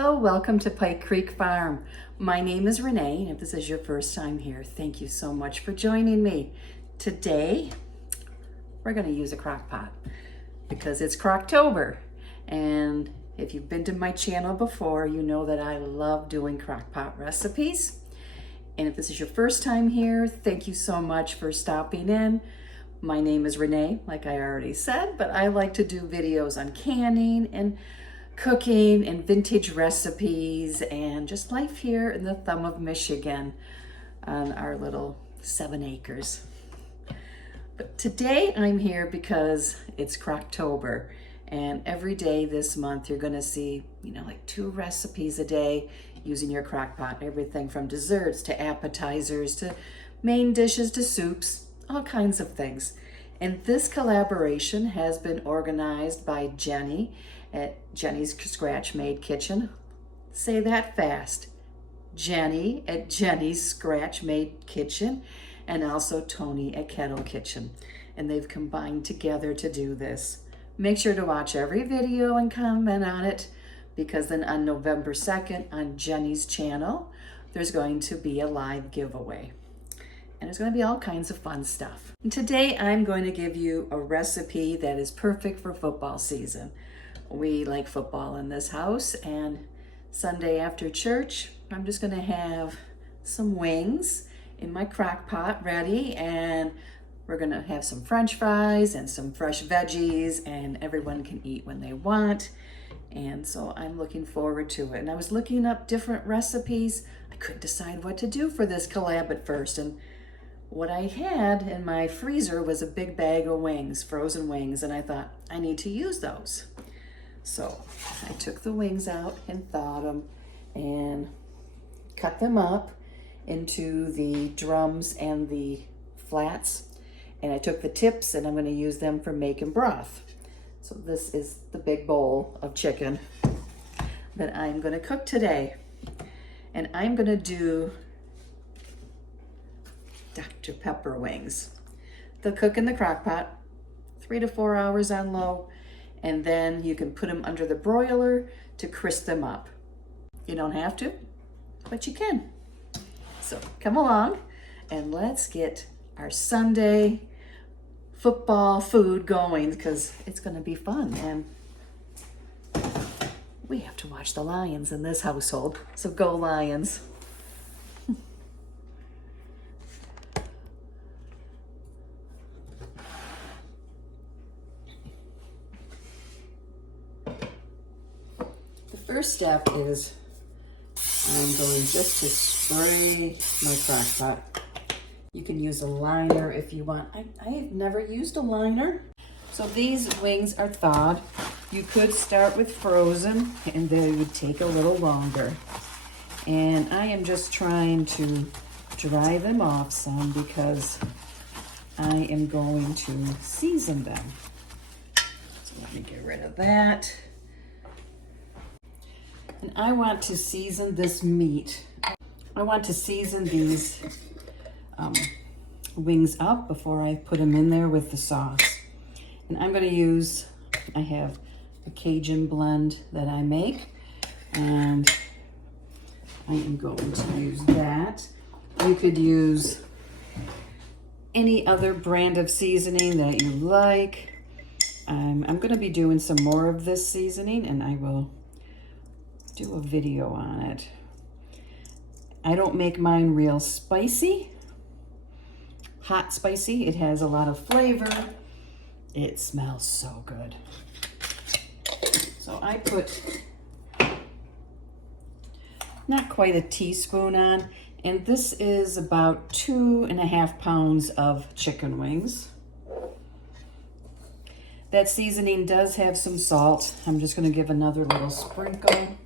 Hello, welcome to Pike Creek Farm. My name is Renee, and if this is your first time here, thank you so much for joining me. Today, we're going to use a crock pot because it's Crocktober. And if you've been to my channel before, you know that I love doing crock pot recipes. And if this is your first time here, thank you so much for stopping in. My name is Renee, like I already said, but I like to do videos on canning and cooking and vintage recipes and just life here in the thumb of Michigan on our little 7 acres. But today I'm here because it's Crocktober, and every day this month you're gonna see, like 2 recipes a day using your crock pot. Everything from desserts to appetizers to main dishes to soups, all kinds of things. And this collaboration has been organized by Jeni at Jeni's Scratch Made Kitchen. Say that fast. Jeni at Jeni's Scratch Made Kitchen, and also Tony at Kettle Kitchen. And they've combined together to do this. Make sure to watch every video and comment on it, because then on November 2nd on Jeni's channel, there's going to be a live giveaway. And there's going to be all kinds of fun stuff. And today I'm going to give you a recipe that is perfect for football season. We like football in this house, and Sunday after church, I'm just gonna have some wings in my crock pot ready, and we're gonna have some French fries and some fresh veggies, and everyone can eat when they want. And so I'm looking forward to it. And I was looking up different recipes. I couldn't decide what to do for this collab at first, and what I had in my freezer was a big bag of wings, frozen wings, and I thought I need to use those. So I took the wings out and thawed them and cut them up into the drums and the flats. And I took the tips and I'm going to use them for making broth. So this is the big bowl of chicken that I'm going to cook today. And I'm going to do Dr. Pepper wings. They'll cook in the crock pot, 3 to 4 hours on low. And then you can put them under the broiler to crisp them up. You don't have to, but you can. So come along and let's get our Sunday football food going, because it's gonna be fun. And we have to watch the Lions in this household, so go Lions. First step is I'm going just to spray my crock pot. You can use a liner if you want. I have never used a liner. So these wings are thawed. You could start with frozen and they would take a little longer. And I am just trying to dry them off some because I am going to season them. So let me get rid of that. And I want to season this meat. I want to season these wings up before I put them in there with the sauce. And I'm going to use, I have a Cajun blend that I make, and I am going to use that. You could use any other brand of seasoning that you like. I'm going to be doing some more of this seasoning, and I will do a video on it. I don't make mine real spicy, hot spicy. It has a lot of flavor. It smells so good. So I put not quite a teaspoon on, and this is about 2.5 pounds of chicken wings. That seasoning does have some salt. I'm just going to give another little sprinkle.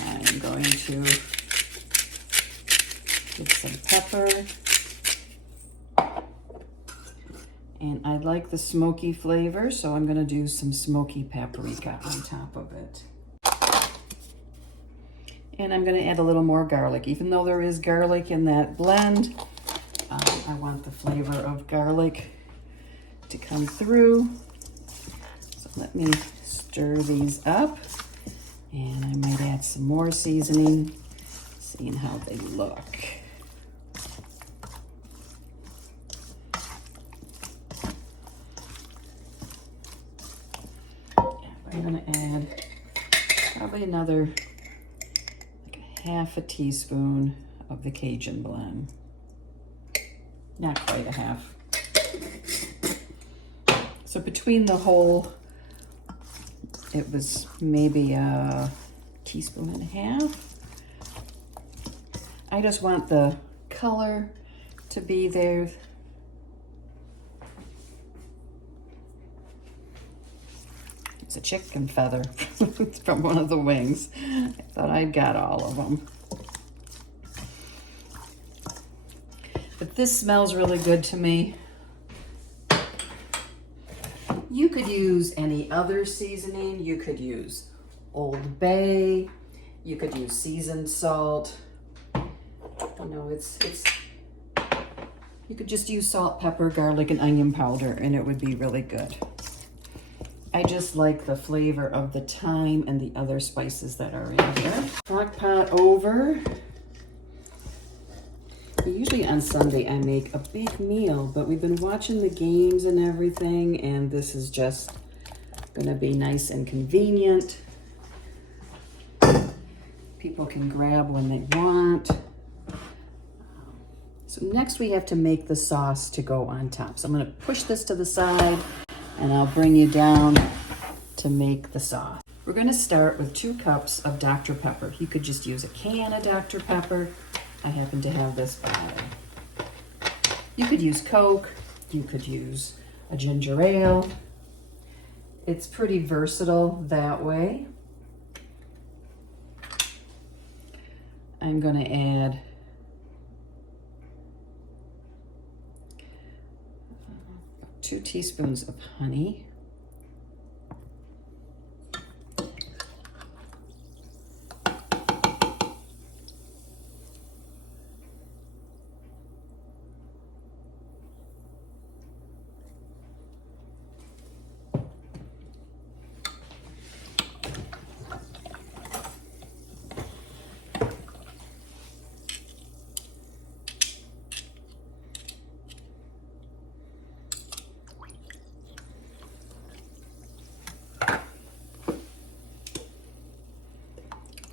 I'm going to give some pepper. And I like the smoky flavor, so I'm going to do some smoky paprika on top of it. And I'm going to add a little more garlic. Even though there is garlic in that blend, I want the flavor of garlic to come through. So let me stir these up. And I might add some more seasoning, seeing how they look. I'm gonna add probably another like a half a teaspoon of the Cajun blend. Not quite a half. So between the whole, it was maybe a teaspoon and a half. I just want the color to be there. It's a chicken feather from one of the wings. I thought I'd got all of them. But this smells really good to me. You could use any other seasoning. You could use Old Bay. You could use seasoned salt. You know, you could just use salt, pepper, garlic, and onion powder, and it would be really good. I just like the flavor of the thyme and the other spices that are in here. Crock pot over. Usually on Sunday I make a big meal, but we've been watching the games and everything, and this is just gonna be nice and convenient. People can grab when they want. So next we have to make the sauce to go on top. So I'm gonna push this to the side and I'll bring you down to make the sauce. We're gonna start with 2 cups of Dr. Pepper. You could just use a can of Dr. Pepper. I happen to have this bottle. You could use Coke, you could use a ginger ale. It's pretty versatile that way. I'm gonna add about 2 teaspoons of honey.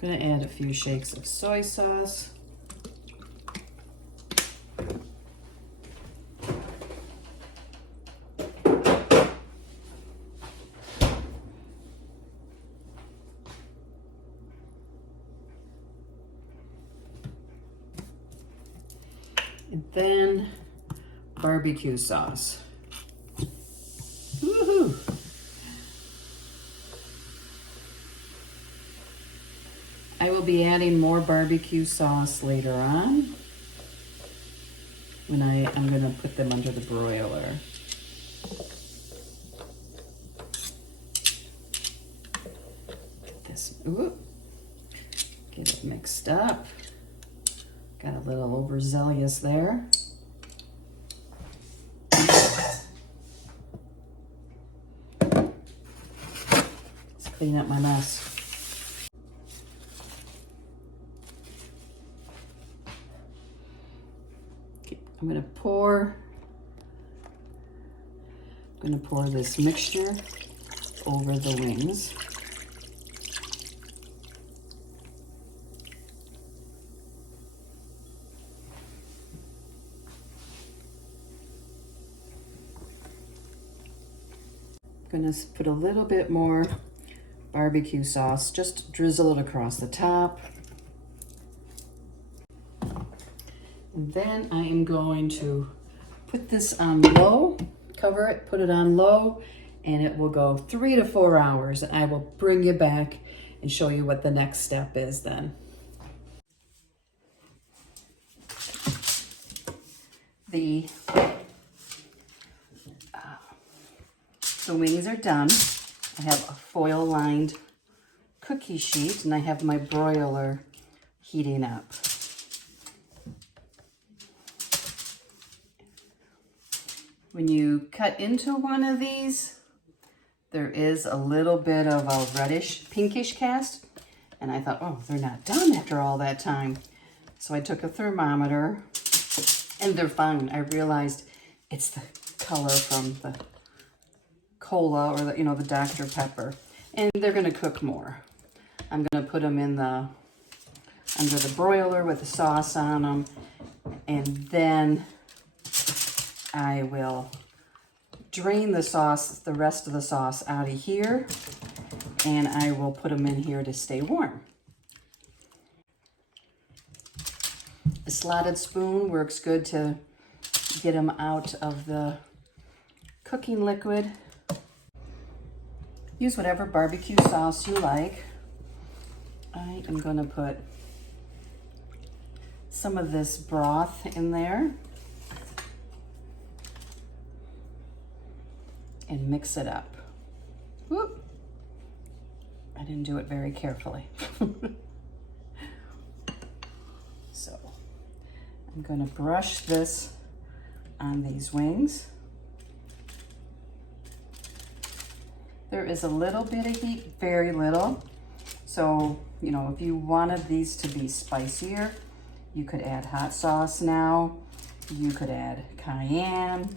I'm gonna add a few shakes of soy sauce. And then barbecue sauce. Woohoo! I will be adding more barbecue sauce later on when I'm going to put them under the broiler. Get it mixed up. Got a little overzealous there. Let's clean up my mess. I'm gonna pour this mixture over the wings. I'm gonna put a little bit more barbecue sauce, just drizzle it across the top. And then I am going to put this on low, cover it, put it on low, and it will go 3 to 4 hours. And I will bring you back and show you what the next step is then. The wings are done. I have a foil lined cookie sheet and I have my broiler heating up. When you cut into one of these, there is a little bit of a reddish, pinkish cast. And I thought, oh, they're not done after all that time. So I took a thermometer, and they're fine. I realized it's the color from the cola or the, you know, the Dr. Pepper. And they're gonna cook more. I'm gonna put them in the, under the broiler with the sauce on them. And then I will drain the sauce, the rest of the sauce out of here. And I will put them in here to stay warm. A slotted spoon works good to get them out of the cooking liquid. Use whatever barbecue sauce you like. I am going to put some of this broth in there and mix it up. Whoop. I didn't do it very carefully. So I'm going to brush this on these wings. There is a little bit of heat, very little. So, you know, if you wanted these to be spicier, you could add hot sauce now. You could add cayenne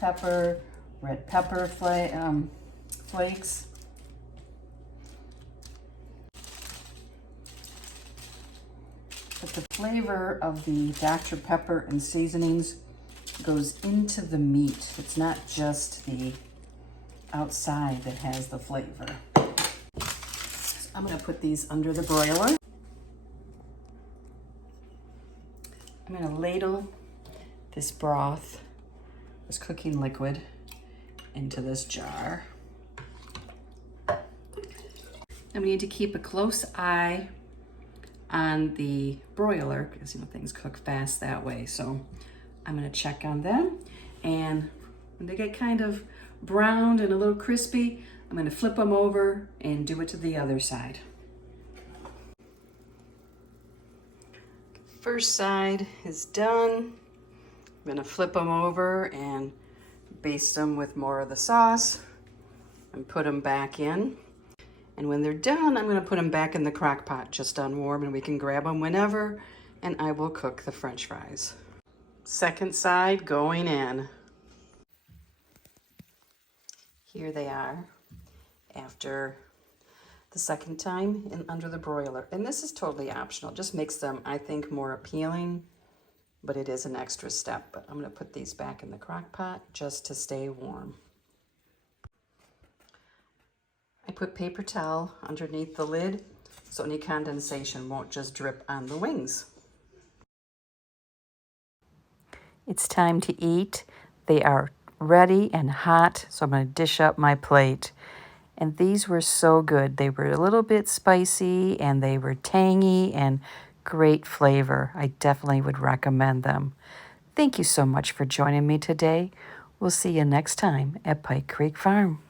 pepper, red pepper flakes. But the flavor of the Dr. Pepper and seasonings goes into the meat. It's not just the outside that has the flavor. So I'm going to put these under the broiler. I'm going to ladle this broth, this cooking liquid, into this jar. And we need to keep a close eye on the broiler because, you know, things cook fast that way. So I'm going to check on them, and when they get kind of browned and a little crispy, I'm going to flip them over and do it to the other side. First side is done. I'm going to flip them over and baste them with more of the sauce and put them back in. And when they're done, I'm going to put them back in the crock pot just on warm, and we can grab them whenever, and I will cook the French fries. Second side going in. Here they are after the second time in under the broiler. And this is totally optional. Just makes them, I think, more appealing, but it is an extra step. But I'm going to put these back in the crock pot just to stay warm. I put paper towel underneath the lid so any condensation won't just drip on the wings. It's time to eat. They are ready and hot, so I'm going to dish up my plate. And these were so good. They were a little bit spicy, and they were tangy and great flavor. I definitely would recommend them. Thank you so much for joining me today. We'll see you next time at Pike Creek Farm.